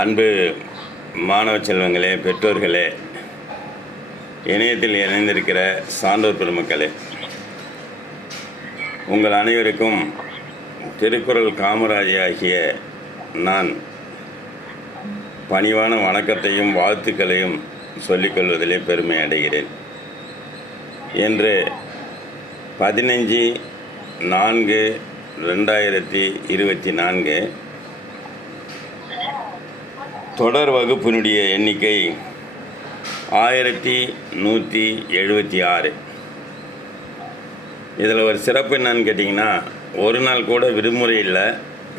அன்பு மாணவ செல்வங்களே, பெற்றோர்களே, இணையத்தில் இணைந்திருக்கிற சான்றோர் பெருமக்களே, உங்கள் அனைவருக்கும் திருக்குறள் காமராஜ் ஆகிய நான் பணிவான வணக்கத்தையும் வாழ்த்துக்களையும் சொல்லிக்கொள்வதிலே பெருமை அடைகிறேன். இன்று 15/4/2024 தொடர் வகுப்பினுடைய எண்ணிக்கை 1176. இதில் ஒரு சிறப்பு என்னன்னு கேட்டிங்கன்னா, ஒரு நாள் கூட விடுமுறை இல்லை.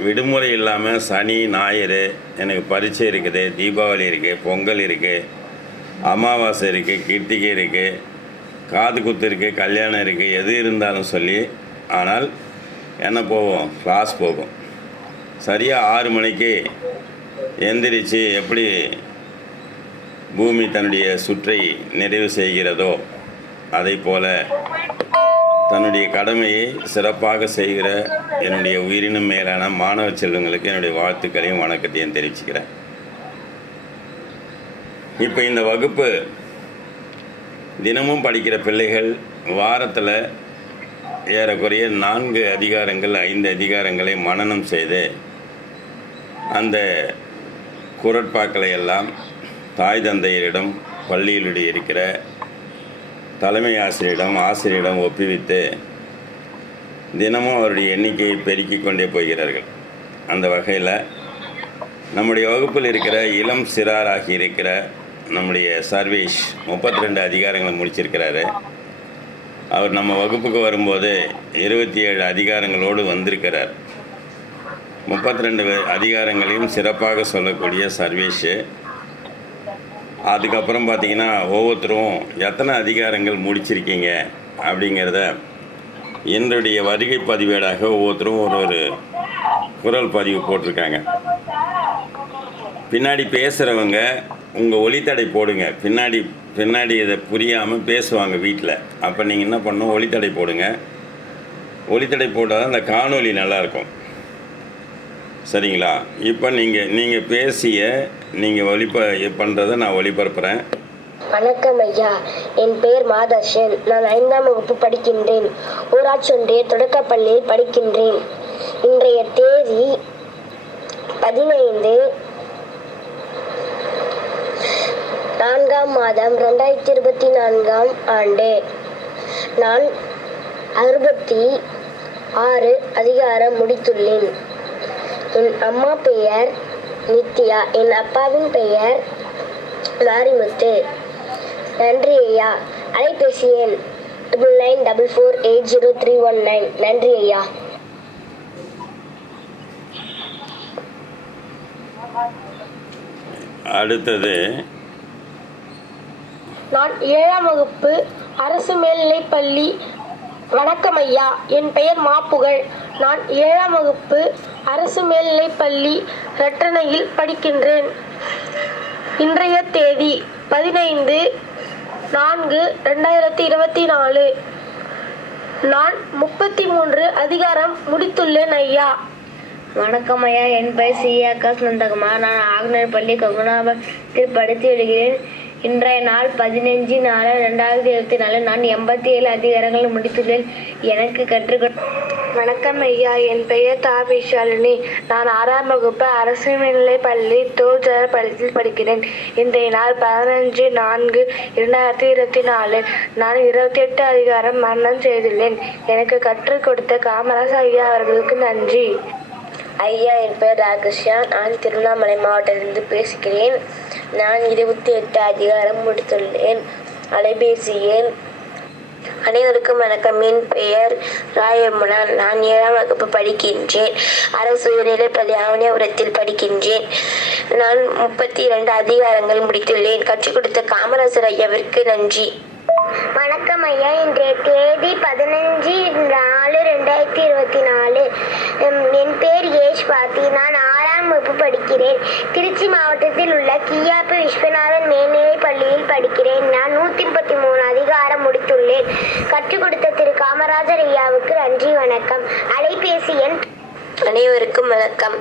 விடுமுறை இல்லாமல் சனி ஞாயிறு எனக்கு பரீட்சை இருக்குது, தீபாவளி இருக்குது, பொங்கல் இருக்குது, அமாவாசை இருக்குது, கிருத்திகை இருக்குது, காது குத்து இருக்குது, கல்யாணம் இருக்குது, எது இருந்தாலும் சொல்லி ஆனால் என்ன போவோம், கிளாஸ் போகும். சரியாக 6 மணிக்கு எந்திரிச்சு எப்படி பூமி தன்னுடைய சுற்றை நிறைவு செய்கிறதோ அதை போல தன்னுடைய கடமையை சிறப்பாக செய்கிற என்னுடைய உயிரினும் மேலான மாணவ செல்வங்களுக்கு என்னுடைய வாழ்த்துக்களையும் வணக்கத்தையும் தெரிவிச்சுக்கிறேன். இப்போ இந்த வகுப்பு தினமும் படிக்கிற பிள்ளைகள் வாரத்தில் ஏறக்குறைய 4 அதிகாரங்கள் 5 அதிகாரங்களை மனனம் செய்து அந்த குறட்பாக்களை எல்லாம் தாய் தந்தையரிடம் பள்ளியில் இருக்கிற தலைமை ஆசிரியரிடம் ஒப்புவித்து தினமும் அவருடைய எண்ணிக்கையை பெருக்கிக் கொண்டே போகிறார்கள். அந்த வகையில் நம்முடைய வகுப்பில் இருக்கிற இளம் சிறாராகி இருக்கிற நம்முடைய சர்வேஷ் 32 அதிகாரங்களை முடிச்சிருக்கிறாரு. அவர் நம்ம வகுப்புக்கு வரும்போது 27 அதிகாரங்களோடு வந்திருக்கிறார். 32 அதிகாரங்களையும் சிறப்பாக சொல்லக்கூடிய சர்வேஷு. அதுக்கப்புறம் பார்த்திங்கன்னா ஒவ்வொருத்தரும் எத்தனை அதிகாரங்கள் முடிச்சிருக்கீங்க அப்படிங்கிறத என்னுடைய வருகை பதிவேடாக ஒவ்வொருத்தரும் ஒரு குரல் பதிவு போட்டிருக்காங்க. பின்னாடி பேசுகிறவங்க உங்கள் ஒலித்தடை போடுங்க. பின்னாடி இதை புரியாமல் பேசுவாங்க வீட்டில். அப்போ நீங்கள் என்ன பண்ணணும், ஒலித்தடை போடுங்க. ஒலித்தடை போட்டால் தான் அந்த காணொலி நல்லாயிருக்கும். சரிங்களா? இப்போ நீங்கள் பேசிய நீங்கள் பண்ணுறதை நான் ஒளிபரப்புகிறேன். வணக்கம் ஐயா, என் பெயர் மாதர்ஷன். நான் 5ஆம் வகுப்பு படிக்கின்றேன். ஊராட்சி ஒன்றிய தொடக்கப்பள்ளியில் படிக்கின்றேன். இன்றைய தேதி 15/4/2024 ஆண்டு. நான் 66 அதிகாரம் முடித்துள்ளேன். என் அம்மா பெயர் நித்யா, என் அப்பாவின் பெயர் மாரிமுத்து. நன்றி ஐயா. அலைபேசி எண் 9944480319. நன்றி ஐயா. அடுத்தது, நான் 7ஆம் வகுப்பு அரசு மேல்நிலைப்பள்ளி. வணக்கம் ஐயா, என் பெயர் மாப்புகழ். நான் 7ஆம் வகுப்பு அரசு மேல்நிலைப்பள்ளி ரெட்டனையில் படிக்கின்றேன். இன்றைய தேதி 15/4/2024. நான் 33 அதிகாரம் முடித்துள்ளேன் ஐயா. வணக்கம் ஐயா, என் பெயர் சி ஆகாஷ் நந்தகுமார். நான் ஆக்னர் பள்ளி கங்குனாபத்தில் படித்து வருகிறேன். இன்றைய நாள் 15/4/2024. நான் 87 அதிகாரங்கள் முடித்துள்ளேன். எனக்கு வணக்கம் ஐயா, என் பெயர் தாபிஷாலினி. நான் 6ஆம் வகுப்பு அரசு மேல்நிலைப்பள்ளி தோல்ஜர் பள்ளியில் படிக்கிறேன். இன்றைய நாள் 15/4/2024. நான் 28 அதிகாரம் மரணம் செய்துள்ளேன். எனக்கு கற்றுக் கொடுத்த காமராஜ் ஐயா அவர்களுக்கு நன்றி. ஐயா, என் பெயர் ராகேஷ்யா. நான் திருவண்ணாமலை மாவட்டத்திலிருந்து பேசுகிறேன். நான் 28 அதிகாரம் முடித்துள்ளேன். அலைபேசி எண். அனைவருக்கும் வணக்கம். என் பெயர் ராயமுனா. நான் 7ஆம் வகுப்பு படிக்கின்றேன். அரசு உயர்நிலைப்பள்ளி ஆவணியாபுரத்தில் படிக்கின்றேன். நான் 32 அதிகாரங்கள் முடித்துள்ளேன். கற்றுக் கொடுத்த காமராஜர் ஐயாவிற்கு நன்றி. வணக்கம் ஐயா, இன்றைய தேதி 15/4/2024. என் பேர் யேஷ்பாத்தி. நான் 6ஆம் வகுப்பு படிக்கிறேன். திருச்சி மாவட்டத்தில் உள்ள கியாப்பு விஸ்வநாதன் மேல்நிலைப் பள்ளியில் படிக்கிறேன். நான் 133 அதிகாரம் முடித்துள்ளேன். கற்றுக் கொடுத்த திரு காமராஜர் ஐயாவுக்கு நன்றி. வணக்கம். அலைபேசி எண் அனைவருக்கும் வணக்கம்.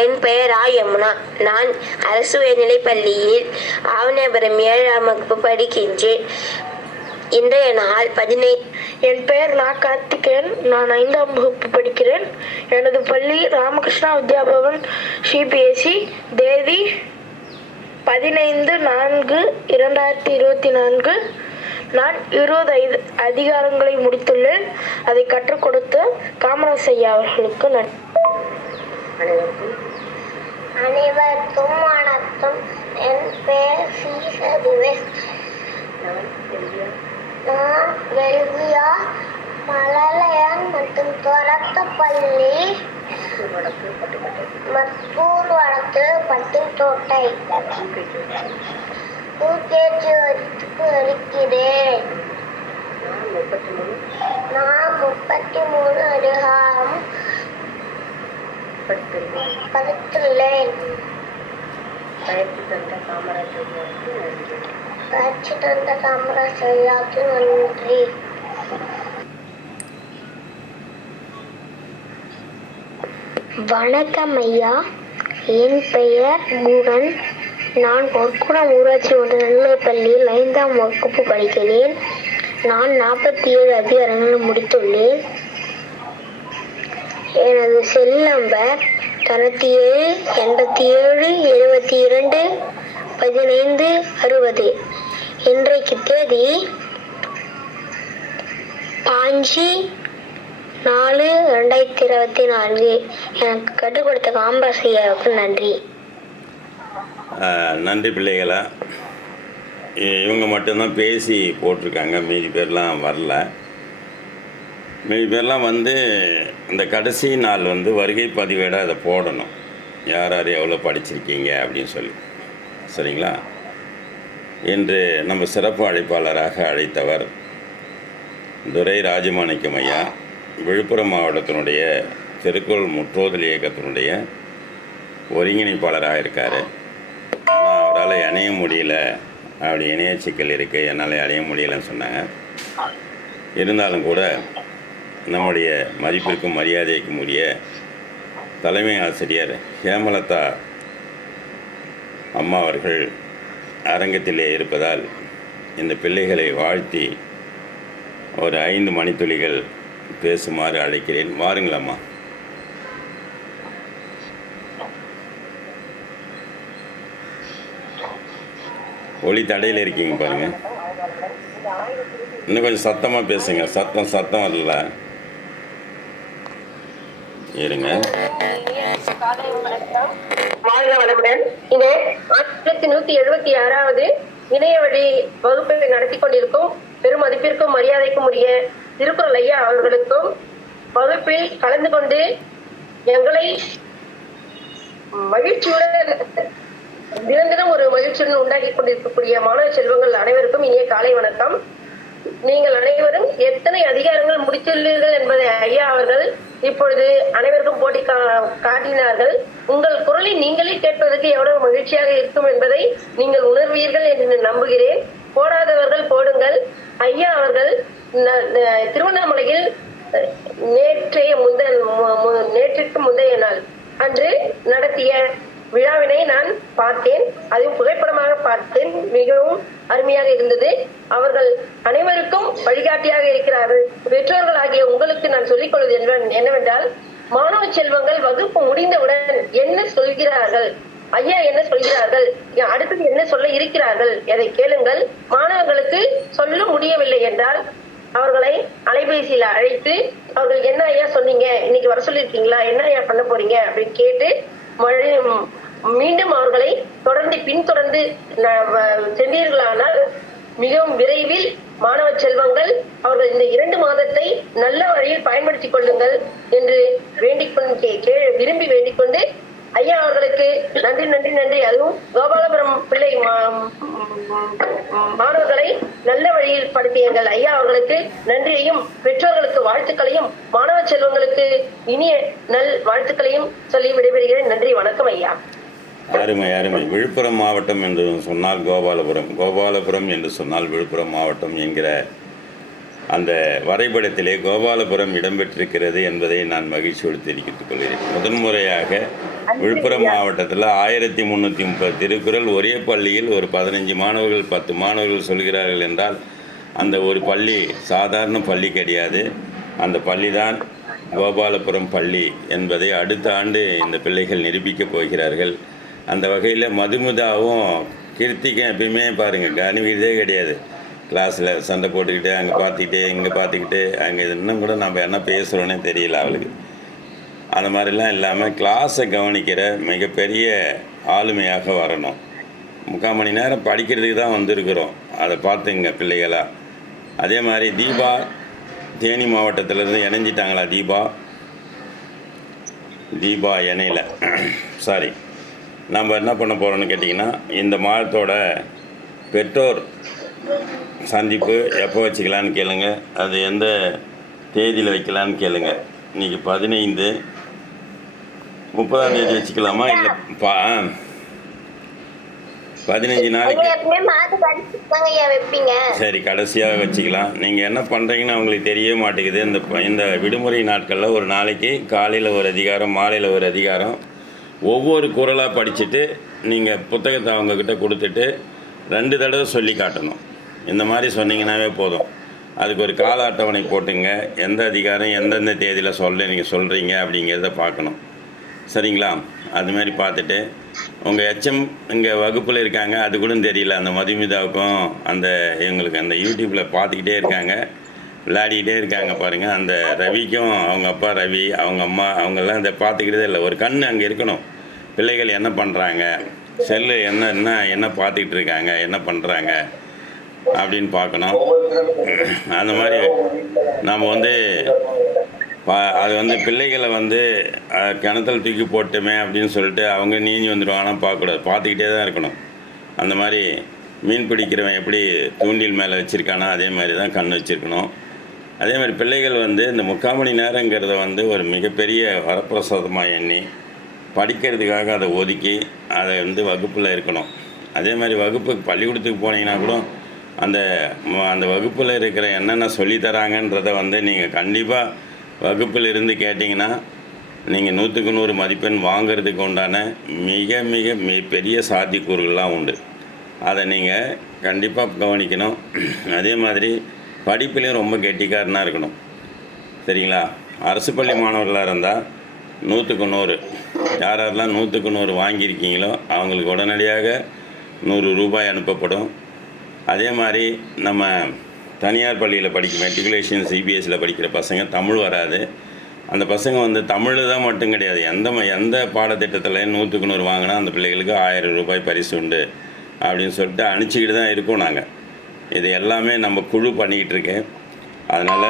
என் பெயர் யமுனா. நான் அரசு உயர்நிலைப் பள்ளியில் ஆவணபுரம் 7ஆம் வகுப்பு படிக்கின்றேன். இன்றைய நாள் 15. என் பெயர் கார்த்திகேயன். நான் 5ஆம் வகுப்பு படிக்கிறேன். எனது பள்ளி ராமகிருஷ்ணா வித்யாபவன் சிபிஎஸ்இ. தேதி 15/4/2024. நான் 20 அதிகாரங்களை முடித்துள்ளேன். அதை கற்றுக் கொடுத்த காமராஜ் ஐயா அவர்களுக்கு நன்றி. அனைவருக்கும் வணக்கம். என் பெயர் சி சதிவேஷ். நான் வெல்வியா மழலையன் மற்றும் தொடக்கப்பள்ளி மற்பூர் வடக்கு பட்டுத்தோட்டை UKG இருக்கிறேன். நான் 33 அதிகாரம் படித்துள்ளேன். பயிற்சி தந்த காமராஜ் ஐயாவுக்கு நன்றி. வணக்கம் ஐயா. என் பெயர் குணன். நான் பொற்குணம் ஊராட்சி ஒன்றிய நடுநிலைப் பள்ளியில் 5ஆம் வகுப்பு படிக்கிறேன். நான் 47 அதிகாரங்கள் முடித்துள்ளேன். எனது செல் நம்பர் 97 87 72 15 60. இன்றைக்கு தேதி 5/4/2024. எனக்கு கற்றுக் கொடுத்த காமராஜ் ஐயாவுக்கு நன்றி. நன்றி பிள்ளைகளா. இவங்க மட்டும்தான் பேசி போட்டிருக்காங்க, மீதி பேர்லாம் வரல. மீதி பேர்லாம் இந்த கடைசி நாள் வருகை பதிவேடாக அதை போடணும், யார் யார் எவ்வளோ படிச்சிருக்கீங்க அப்படின்னு சொல்லி. சரிங்களா? இன்று நம்ம சிறப்பு அழைப்பாளராக அழைத்தவர் துரை ராஜமாணிக்கம் ஐயா, விழுப்புரம் மாவட்டத்தினுடைய திருக்குறள் முற்றோதல் இயக்கத்தினுடைய ஒருங்கிணைப்பாளராக இருக்கார். ஆனால் அவரால் இணைய முடியல, அப்படி இணைய சிக்கல் இருக்குது, என்னால் இணைய முடியலன்னு சொன்னாங்க. இருந்தாலும் கூட நம்முடைய மதிப்பிற்கும் மரியாதைக்கும் உரிய தலைமை ஆசிரியர் ஹேமலதா அம்மா அவர்கள் அரங்கத்திலே இருப்பதால் இந்த பிள்ளைகளை வாழ்த்தி ஒரு 5 மணித்துளிகள் பேசுமாறு அழைக்கிறேன். வாருங்களம்மா. ஒளி தடையில் இருக்கீங்க பாருங்க. இன்னும் கொஞ்சம் சத்தமாக பேசுங்க. சத்தம் வரல, இருங்க. வாழ்க வளமுடன். இது 1176வது இணைய வழி வகுப்பை நடத்தி கொண்டிருக்கும் பெரும் மதிப்பிற்கும் மரியாதைக்கும் உரிய திருக்குறள் ஐயா அவர்களுக்கும் வகுப்பில் கலந்து கொண்டு எங்களை மகிழ்ச்சியுடன் தினம் ஒரு மகிழ்ச்சியுடன் உண்டாக்கி கொண்டிருக்கக்கூடிய மாணவ செல்வங்கள் அனைவருக்கும் இனிய காலை வணக்கம். நீங்கள் அனைவரும் எத்தனை அதிகாரங்கள் முடித்துள்ளீர்கள் என்பதை ஐயா அவர்கள் இப்பொழுது அனைவருக்கும் போட்டி காட்டினார்கள். உங்கள் குரலை நீங்களே கேட்பதற்கு எவ்வளவு மகிழ்ச்சியாக இருக்கும் என்பதை நீங்கள் உணர்வீர்கள் என்று நம்புகிறேன். போடாதவர்கள் போடுங்கள். ஐயா அவர்கள் திருவண்ணாமலையில் நேற்றுக்கு முந்தைய நாள் அன்று நடத்திய விழாவினை நான் பார்த்தேன். அதையும் புகைப்படமாக பார்த்தேன். மிகவும் அருமையாக இருந்தது. அவர்கள் அனைவருக்கும் வழிகாட்டியாக இருக்கிறார்கள். பெற்றோர்களாகிய உங்களுக்கு நான் சொல்லிக் கொள்வது என்னவென்றால், மாணவ செல்வங்கள் வகுப்பு முடிந்தவுடன் என்ன சொல்கிறார்கள், ஐயா என்ன சொல்கிறார்கள், அடுத்தது என்ன சொல்ல இருக்கிறார்கள், அதை கேளுங்கள். மாணவர்களுக்கு சொல்ல முடியவில்லை என்றால் அவர்களை அலைபேசியில அழைத்து அவர்கள் என்ன ஐயா சொன்னீங்க, இன்னைக்கு வர சொல்லியிருக்கீங்களா, என்ன ஐயா பண்ண போறீங்க அப்படின்னு கேட்டு மீண்டும் அவர்களை பின்தொடர்ந்து சென்றீர்களானால் மிகவும் விரைவில் மாணவ செல்வங்கள் அவர்கள் இந்த 2 மாதத்தை நல்ல வழியில் பயன்படுத்திக் கொள்ளுங்கள் என்று விரும்பி வேண்டிக் கொண்டு ஐயா அவர்களுக்கு நன்றி நன்றி நன்றி. அதுவும் கோபாலபுரம் பிள்ளை மாணவர்களை நல்ல வழியில் படுத்தியங்கள் ஐயா அவர்களுக்கு நன்றியையும் பெற்றோர்களுக்கு வாழ்த்துக்களையும் மாணவ செல்வங்களுக்கு இனிய நல் வாழ்த்துக்களையும் சொல்லி விடைபெறுகிறேன். நன்றி, வணக்கம் ஐயா. அருமை அருமை. விழுப்புரம் மாவட்டம் என்று சொன்னால் கோபாலபுரம், கோபாலபுரம் என்று சொன்னால் விழுப்புரம் மாவட்டம் என்கிற அந்த வரைபடத்திலே கோபாலபுரம் இடம்பெற்றிருக்கிறது என்பதை நான் மகிழ்ச்சியோடு தெரிவித்துக் கொள்கிறேன். முதன்முறையாக விழுப்புரம் மாவட்டத்தில் 1330 திருக்குறள் ஒரே பள்ளியில் ஒரு 15 மாணவர்கள் 10 மாணவர்கள் சொல்கிறார்கள் என்றால் அந்த ஒரு பள்ளி சாதாரண பள்ளி கிடையாது. அந்த பள்ளி தான் கோபாலபுரம் பள்ளி என்பதை அடுத்த ஆண்டு இந்த பிள்ளைகள் நிரூபிக்கப் போகிறார்கள். அந்த வகையில் மதுமிதாவும் கீர்த்திக்கும் எப்பயுமே பாருங்கள் கவனிக்கிறதே கிடையாது. கிளாஸில் சண்டை போட்டுக்கிட்டு அங்கே பார்த்துக்கிட்டு இங்கே பார்த்துக்கிட்டு அங்கே இன்னும் கூட நம்ம என்ன பேசுகிறோன்னே தெரியல அவளுக்கு. அந்த மாதிரிலாம் இல்லாமல் கிளாஸை கவனிக்கிற மிகப்பெரிய ஆளுமையாக வரணும். 3/4 மணி நேரம் படிக்கிறதுக்கு தான் வந்திருக்கிறோம். அதை பார்த்துங்க பிள்ளைகளாக. அதே மாதிரி தீபா தேனி மாவட்டத்திலேருந்து இணைஞ்சிட்டாங்களா? தீபா இணையில சாரி. நம்ம என்ன பண்ண போகிறோன்னு கேட்டிங்கன்னா, இந்த மாதத்தோட பெற்றோர் சந்திப்பு எப்போ வச்சுக்கலான்னு கேளுங்க. அது எந்த தேதியில் வைக்கலான்னு கேளுங்க. இன்றைக்கி 15, 30ஆம் தேதி வச்சுக்கலாமா? இல்லை 15 நாளைக்கு சரி கடைசியாக வச்சுக்கலாம். நீங்கள் என்ன பண்ணுறீங்கன்னு அவங்களுக்கு தெரியவே மாட்டேங்குது. இந்த விடுமுறை நாட்களில் ஒரு நாளைக்கு காலையில் ஒரு அதிகாரம், மாலையில் ஒரு அதிகாரம், ஒவ்வொரு குறளாக படிச்சுட்டு நீங்கள் புத்தகத்தை அவங்கக்கிட்ட கொடுத்துட்டு 2 தடவை சொல்லி காட்டணும். இந்த மாதிரி சொன்னீங்கன்னாவே போதும். அதுக்கு ஒரு கால அட்டவணை போட்டுங்க. எந்த அதிகாரம் எந்தெந்த தேதியில் நீங்கள் சொல்கிறீங்க அப்படிங்கிறத பார்க்கணும். சரிங்களா? அதுமாரி பார்த்துட்டு உங்கள் எச்எம் இங்கே வகுப்பில் இருக்காங்க, அது கூட தெரியல. அந்த மதுமிதாவுக்கும் அந்த எங்களுக்கு அந்த யூடியூப்பில் பார்த்துக்கிட்டே இருக்காங்க, விளையாடிக்கிட்டே இருக்காங்க பாருங்கள். அந்த ரவிக்கும் அவங்க அப்பா ரவி, அவங்க அம்மா அவங்கெல்லாம் இதை பார்த்துக்கிட்டே இல்லை. ஒரு கண் அங்கே இருக்கணும். பிள்ளைகள் என்ன பண்ணுறாங்க, செல்லு என்ன பார்த்துக்கிட்டு இருக்காங்க, என்ன பண்ணுறாங்க அப்படின்னு பார்க்கணும். அந்த மாதிரி நம்ம அது பிள்ளைகளை கிணத்துல தூக்கி போட்டுமே அப்படின்னு சொல்லிட்டு அவங்க நீஞ்சி வந்துடுவாங்கன்னா பார்க்கக்கூடாது. பார்த்துக்கிட்டே தான் இருக்கணும். அந்த மாதிரி மீன் பிடிக்கிறவன் எப்படி தூண்டில் மேலே வச்சுருக்கானோ அதே மாதிரி தான் கண் வச்சுருக்கணும். அதே மாதிரி பிள்ளைகள் இந்த 3/4 மணி நேரங்கிறத ஒரு மிகப்பெரிய வரப்பிரசாதமாக எண்ணி படிக்கிறதுக்காக அதை ஒதுக்கி அதை வகுப்பில் இருக்கணும். அதே மாதிரி வகுப்புக்கு பள்ளிக்கூடத்துக்கு போனீங்கன்னா கூட அந்த வகுப்பில் இருக்கிற என்னென்ன சொல்லித்தராங்கன்றதை நீங்கள் கண்டிப்பாக வகுப்பில் இருந்து கேட்டிங்கன்னா நீங்கள் 100க்கு 100 மதிப்பெண் வாங்கிறதுக்கு உண்டான மிக பெரிய சாத்தியக்கூறுகள்லாம் உண்டு. அதை நீங்கள் கண்டிப்பாக கவனிக்கணும். அதே மாதிரி படிப்புலேயும் ரொம்ப கெட்டிக்காரனாக இருக்கணும். சரிங்களா? அரசு பள்ளி மாணவர்களாக இருந்தால் 100க்கு 100 யாரெல்லாம் 100க்கு 100 வாங்கியிருக்கீங்களோ அவங்களுக்கு உடனடியாக 100 ரூபாய் அனுப்பப்படும். அதே மாதிரி நம்ம தனியார் பள்ளியில் படிக்கிற மெட்ரிகுலேஷன் சிபிஎஸ்சியில் படிக்கிற பசங்க தமிழ் வராது. அந்த பசங்க தமிழ் தான் மட்டும் கிடையாது, எந்த பாடத்திட்டத்தில் 100க்கு 100 வாங்கினா அந்த பிள்ளைகளுக்கு 1000 ரூபாய் பரிசு உண்டு அப்படின்னு சொல்லிட்டு அனுப்பிச்சிக்கிட்டு தான் இருக்கோம் நாங்கள். இது எல்லாமே நம்ம குழு பண்ணிக்கிட்டு இருக்கேன். அதனால்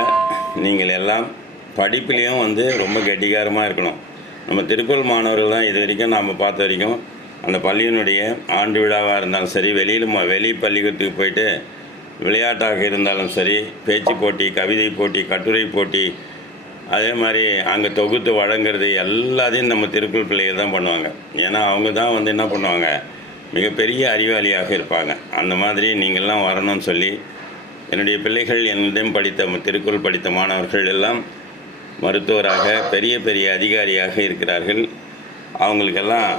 நீங்கள் எல்லாம் படிப்புலேயும் ரொம்ப கெட்டிக்காரமாக இருக்கணும். நம்ம திருக்குறள் மாணவர்கள் தான் இது வரைக்கும் நாம் பார்த்த வரைக்கும் அந்த பள்ளியினுடைய ஆண்டு விழாவாக இருந்தாலும் சரி, வெளி பள்ளிக்கூடத்துக்கு போயிட்டு விளையாட்டாக இருந்தாலும் சரி, பேச்சு போட்டி, கவிதை போட்டி, கட்டுரை போட்டி, அதே மாதிரி அங்கே தொகுத்து வழங்குறது எல்லாத்தையும் நம்ம திருக்குறள் பிள்ளைகள் தான் பண்ணுவாங்க. ஏன்னா அவங்க தான் என்ன பண்ணுவாங்க, மிகப்பெரிய அறிவாளியாக இருப்பாங்க. அந்த மாதிரி நீங்கள்லாம் வரணும்னு சொல்லி என்னுடைய பிள்ளைகள் என்னிடம் படித்த திருக்குறள் படித்த மாணவர்கள் எல்லாம் மருத்துவராக பெரிய அதிகாரியாக இருக்கிறார்கள். அவங்களுக்கெல்லாம்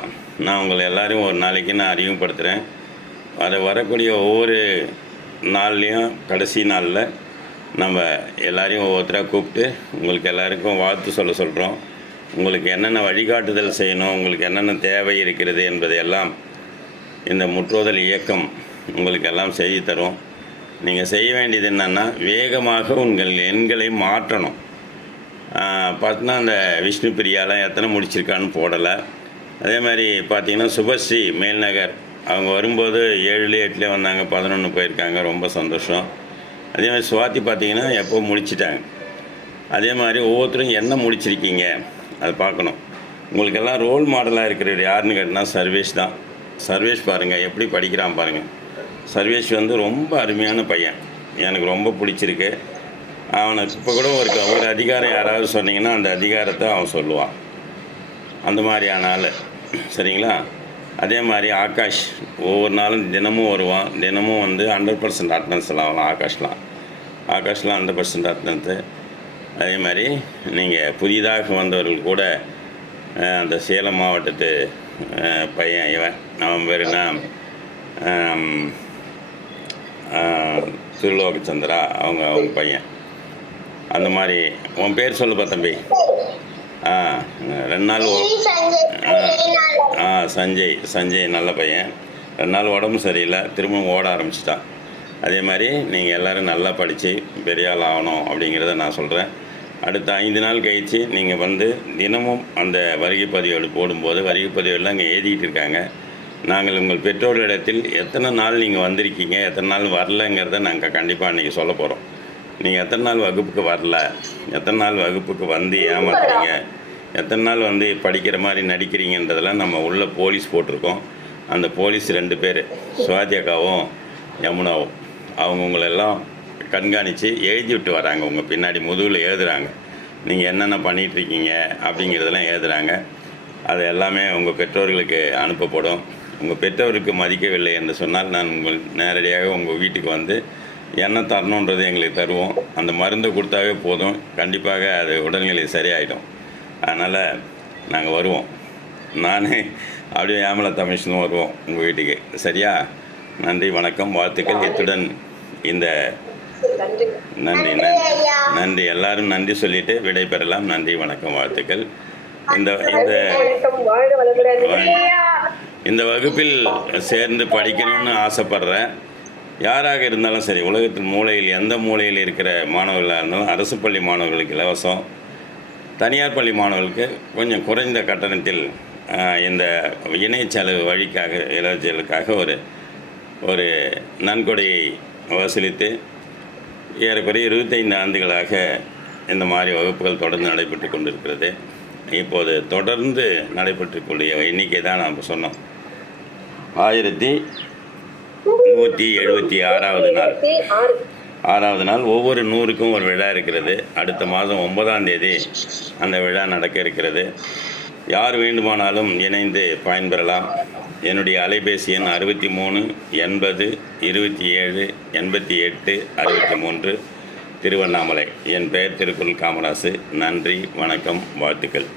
நான் உங்களை எல்லோரும் ஒரு நாளைக்கு நான் அறிமுகப்படுத்துகிறேன். அதை வரக்கூடிய ஒவ்வொரு நாள்லேயும் கடைசி நாளில் நம்ம எல்லாரையும் ஒவ்வொருத்தராக கூப்பிட்டு உங்களுக்கு எல்லாருக்கும் வாழ்த்து சொல்கிறோம். உங்களுக்கு என்னென்ன வழிகாட்டுதல் செய்யணும், உங்களுக்கு என்னென்ன தேவை இருக்கிறது என்பதையெல்லாம் இந்த முற்றோதல் இயக்கம் உங்களுக்கு எல்லாம் செய்து தரும். நீங்கள் செய்ய வேண்டியது என்னென்னா, வேகமாக உங்கள் எண்களை மாற்றணும். பார்த்தீங்கன்னா அந்த விஷ்ணு பிரியாலாம் எத்தனை முடிச்சிருக்கான்னு போடலை. அதே மாதிரி பார்த்திங்கன்னா சுபஸ்ரீ மேல்நகர் அவங்க வரும்போது 7 8 வந்தாங்க, 11 போயிருக்காங்க, ரொம்ப சந்தோஷம். அதே மாதிரி சுவாதி பார்த்திங்கன்னா எப்போ முடிச்சிட்டாங்க. அதே மாதிரி ஒவ்வொருத்தரும் என்ன முடிச்சிருக்கீங்க அதை பார்க்கணும். உங்களுக்கெல்லாம் ரோல் மாடலாக இருக்கிறது யாருன்னு கேட்டால் சர்வேஷ் தான். சர்வேஷ் பாருங்கள் எப்படி படிக்கிறான் பாருங்கள். சர்வேஷ் ரொம்ப அருமையான பையன், எனக்கு ரொம்ப பிடிச்சிருக்கு. அவனுக்கு இப்போ கூட ஒரு அதிகாரம் யாராவது சொன்னீங்கன்னா அந்த அதிகாரத்தை அவன் சொல்லுவான். அந்த மாதிரியான ஆள். சரிங்களா? அதே மாதிரி ஆகாஷ் ஒவ்வொரு நாளும் தினமும் வருவான். தினமும் 100% அட்டனன்ஸ் எல்லாம் ஆகாஷ்லாம் ஆகாஷ்லாம் அந்த பர்சன்ட் ரத்னத்து. அதே மாதிரி நீங்கள் புதிதாக வந்தவர்கள் கூட அந்த சேலம் மாவட்டத்து பையன் இவன் அவன் பேருனா திருலோக சந்திரா அவங்க பையன். அந்த மாதிரி உன் பேர் சொல்லுப்பா தம்பி. 2 நாள் சஞ்சய் நல்ல பையன். 2 நாள் உடம்பு சரியில்லை, திரும்பவும் ஓட ஆரம்பிச்சிட்டான். அதே மாதிரி நீங்கள் எல்லோரும் நல்லா படித்து பெரிய ஆள் ஆகணும் அப்படிங்கிறத நான் சொல்கிறேன். அடுத்த 5 நாள் கழித்து நீங்கள் வந்து தினமும் அந்த வருகை பதிவேடு போடும்போது வருகை பதிவேடெலாம் இங்கே எழுதிக்கிட்டு இருக்காங்க. நாங்கள் உங்கள் பெற்றோர்களிடத்தில் எத்தனை நாள் நீங்கள் வந்திருக்கீங்க, எத்தனை நாள் வரலங்கிறத நாங்கள் கண்டிப்பாக அன்றைக்கி சொல்ல போகிறோம். நீங்கள் எத்தனை நாள் வகுப்புக்கு வரல, எத்தனை நாள் வகுப்புக்கு வந்து ஏமாத்துறீங்க, எத்தனை நாள் வந்து படிக்கிற மாதிரி நடிக்கிறீங்கன்றதெல்லாம் நம்ம உள்ள போலீஸ் போட்டிருக்கோம். அந்த போலீஸ் 2 பேர், சுவாதி அக்காவும் யமுனாவும், அவங்க உங்களெல்லாம் கண்காணித்து எழுதி விட்டு வராங்க. உங்கள் பின்னாடி முதுகில் எழுதுகிறாங்க நீங்கள் என்னென்ன பண்ணிகிட்ருக்கீங்க அப்படிங்கிறதெல்லாம் எழுதுகிறாங்க. அது எல்லாமே உங்கள் பெற்றோர்களுக்கு அனுப்பப்படும். உங்கள் பெற்றோருக்கு மதிக்கவில்லை என்று சொன்னால் நான் நேரடியாக உங்கள் வீட்டுக்கு வந்து என்ன தரணுன்றது எங்களுக்கு தருவோம். அந்த மருந்தை கொடுத்தாவே போதும், கண்டிப்பாக அது உடல்நிலை சரியாயிடும். அதனால் நாங்கள் வருவோம். நானே அப்படியே ஏமலதா மிஷனும் வருவோம் உங்கள் வீட்டுக்கு. சரியா? நன்றி, வணக்கம், வாழ்த்துக்கள். இத்துடன் இந்த நன்றி எல்லாரும் நன்றி சொல்லிட்டு விடை பெறலாம். நன்றி, வணக்கம், வாழ்த்துக்கள். இந்த வகுப்பில் சேர்ந்து படிக்கணும்னு ஆசைப்பட்றேன். யாராக இருந்தாலும் சரி, உலகத்தின் மூலையில் எந்த மூலையில் இருக்கிற மாணவர்களாக இருந்தாலும் அரசு பள்ளி மாணவர்களுக்கு இலவசம், தனியார் பள்ளி மாணவர்களுக்கு கொஞ்சம் குறைந்த கட்டணத்தில் இந்த இணையச்செலவு வழிக்காக இலவசலுக்காக ஒரு நன்கொடையை வசூலித்து ஏறக்குறைய 25 ஆண்டுகளாக இந்த மாதிரி வகுப்புகள் தொடர்ந்து நடைபெற்று கொண்டிருக்கிறது. இப்போது தொடர்ந்து நடைபெற்றுக்கூடிய எண்ணிக்கை தான் நாம் சொன்னோம். 1176வது நாள். 6வது நாள். ஒவ்வொரு 100க்கும் ஒரு விழா இருக்கிறது. அடுத்த மாதம் 9ஆம் தேதி அந்த விழா நடக்க இருக்கிறது. யார் வேண்டுமானாலும் இணைந்து பயன்பெறலாம். என்னுடைய அலைபேசி எண் 63 80 27 88 63, திருவண்ணாமலை. என் பெயர் திருக்குறள் காமராசு. நன்றி, வணக்கம், வாழ்த்துக்கள்.